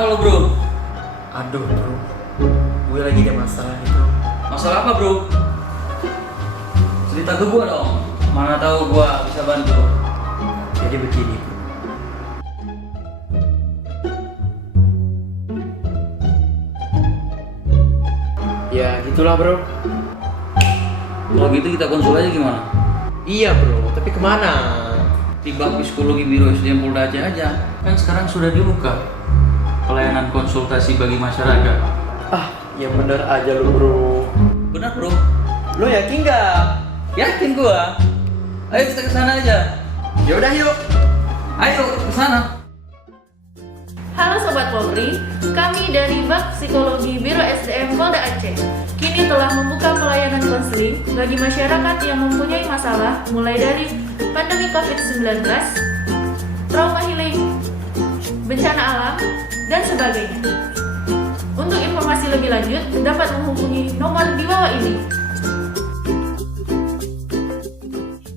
Kenapa lo bro? Aduh bro, gue lagi ada masalah nih bro. Masalah apa bro? Cerita ke gua dong. Mana tahu gua bisa bantu. Jadi begini bro. Ya gitulah bro. Kalau gitu kita konsul aja gimana? Iya bro, tapi kemana? Di Bak Psikologi Biro SDM Polda Aceh aja. Kan sekarang sudah dibuka pelayanan konsultasi bagi masyarakat. Ah, yang bener aja lu bro. Benar bro? Lo yakin nggak? Yakin gua. Ayo kita ke sana aja. Ya udah yuk. Ayo ke sana. Halo Sobat Polri, kami dari Bak Psikologi Biro SDM Polda Aceh kini telah membuka pelayanan konseling bagi masyarakat yang mempunyai masalah mulai dari pandemi COVID-19, trauma healing, bencana alam, dan sebagainya. Untuk informasi lebih lanjut dapat menghubungi nomor di bawah ini.